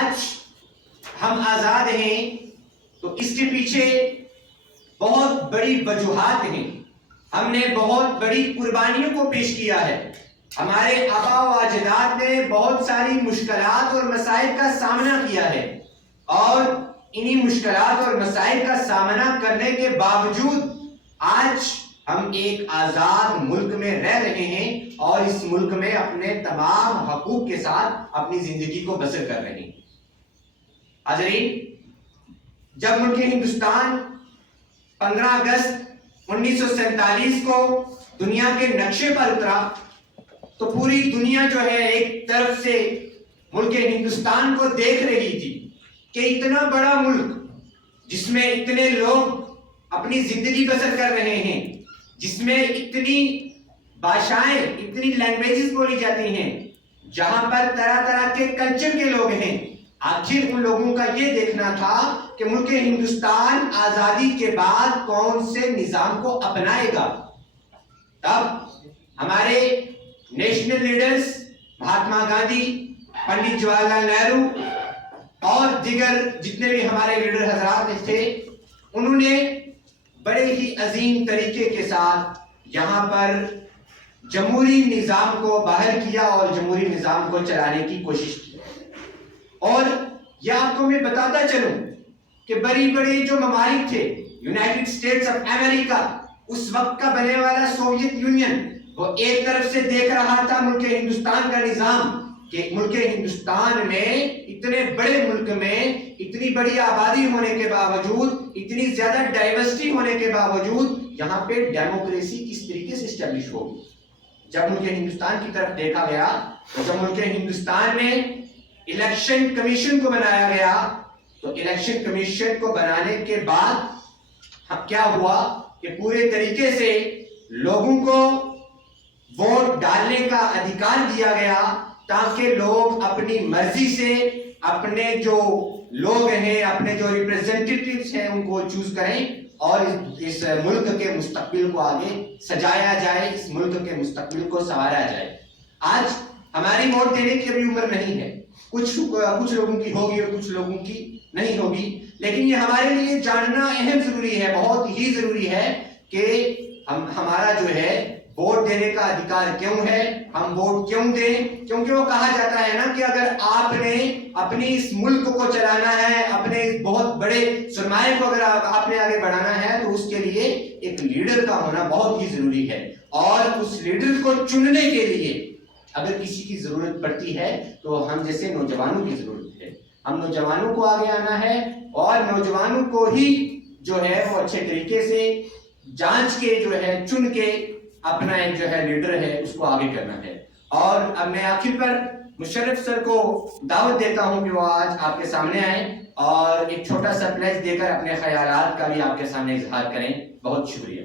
آج ہم آزاد ہیں تو اس کے پیچھے بہت بڑی وجوہات ہیں. ہم نے بہت بڑی قربانیوں کو پیش کیا ہے. ہمارے آبا و اجداد نے بہت ساری مشکلات اور مسائل کا سامنا کیا ہے، اور انہی مشکلات اور مسائل کا سامنا کرنے کے باوجود آج ہم ایک آزاد ملک میں رہ رہے ہیں اور اس ملک میں اپنے تمام حقوق کے ساتھ اپنی زندگی کو بسر کر رہے ہیں. حاضرین، جب ملک ہندوستان 15 اگست 1947 کو دنیا کے نقشے پر اترا تو پوری دنیا جو ہے ایک طرف سے ملک ہندوستان کو دیکھ رہی تھی کہ اتنا بڑا ملک جس میں اتنے لوگ اپنی زندگی بسر کر رہے ہیں، جس میں اتنی بھاشائیں، اتنی لینگویجز بولی جاتی ہیں، جہاں پر طرح طرح کے کلچر کے لوگ ہیں، آخر ان لوگوں کا یہ دیکھنا تھا کہ ملک ہندوستان آزادی کے بعد کون سے نظام کو اپنائے گا. تب ہمارے نیشنل لیڈرز مہاتما گاندھی، پنڈت جواہر لال نہرو اور دیگر جتنے بھی ہمارے لیڈر حضرات تھے، انہوں نے بڑے ہی عظیم طریقے کے ساتھ یہاں پر جمہوری نظام کو بحال کیا اور جمہوری نظام کو چلانے کی کوشش کی. اور یہ آپ کو میں بتاتا چلوں کہ بڑی بڑی جو ممالک تھے، یونائٹڈ اسٹیٹس آف امریکہ، اس وقت کا بنے والا سوویت یونین، وہ ایک طرف سے دیکھ رہا تھا ملک ہندوستان کا نظام کہ ملک ہندوستان میں، اتنے بڑے ملک میں، اتنی بڑی آبادی ہونے کے باوجود، اتنی زیادہ ڈائیورسٹی ہونے کے باوجود یہاں پہ ڈیموکریسی کس طریقے سے اسٹیبلش ہوگی. جب ملک ہندوستان کی طرف دیکھا گیا تو جب ملک ہندوستان میں الیکشن کمیشن کو بنایا گیا تو الیکشن کمیشن کو بنانے کے بعد کیا ہوا کہ پورے طریقے سے لوگوں کو ووٹ ڈالنے کا ادھیکار دیا گیا تاکہ لوگ اپنی مرضی سے اپنے جو لوگ ہیں، اپنے جو ریپریزنٹیٹیوز ہیں، ان کو چوز کریں اور اس ملک کے مستقبل کو آگے سجایا جائے، اس ملک کے مستقبل کو سنوارا جائے. آج ہماری ووٹ دینے کی ابھی عمر نہیں ہے، کچھ لوگوں کی ہوگی اور کچھ لوگوں کی نہیں ہوگی، لیکن یہ ہمارے لیے جاننا اہم ضروری ہے، بہت ہی ضروری ہے کہ ہمارا جو ہے ووٹ دینے کا ادھیکار کیوں ہے، ہم ووٹ کیوں دیں. کیونکہ وہ کہا جاتا ہے نا کہ اگر آپ نے اپنی اس ملک کو چلانا ہے، اپنے اس بہت بڑے سرمایہ کو اگر آپ نے آگے بڑھانا ہے تو اس کے لیے ایک لیڈر کا ہونا بہت ہی ضروری ہے. اور اس لیڈر کو چننے کے لیے اگر کسی کی ضرورت پڑتی ہے تو ہم جیسے نوجوانوں کی ضرورت ہے. ہم نوجوانوں کو آگے آنا ہے اور نوجوانوں کو ہی جو ہے وہ اچھے طریقے سے جانچ کے جو ہے چن کے اپنا ایک جو ہے لیڈر ہے اس کو آگے کرنا ہے. اور اب میں آخر پر مشرف سر کو دعوت دیتا ہوں کہ وہ آج آپ کے سامنے آئیں اور ایک چھوٹا سا پلیج دے کر اپنے خیالات کا بھی آپ کے سامنے اظہار کریں. بہت شکریہ.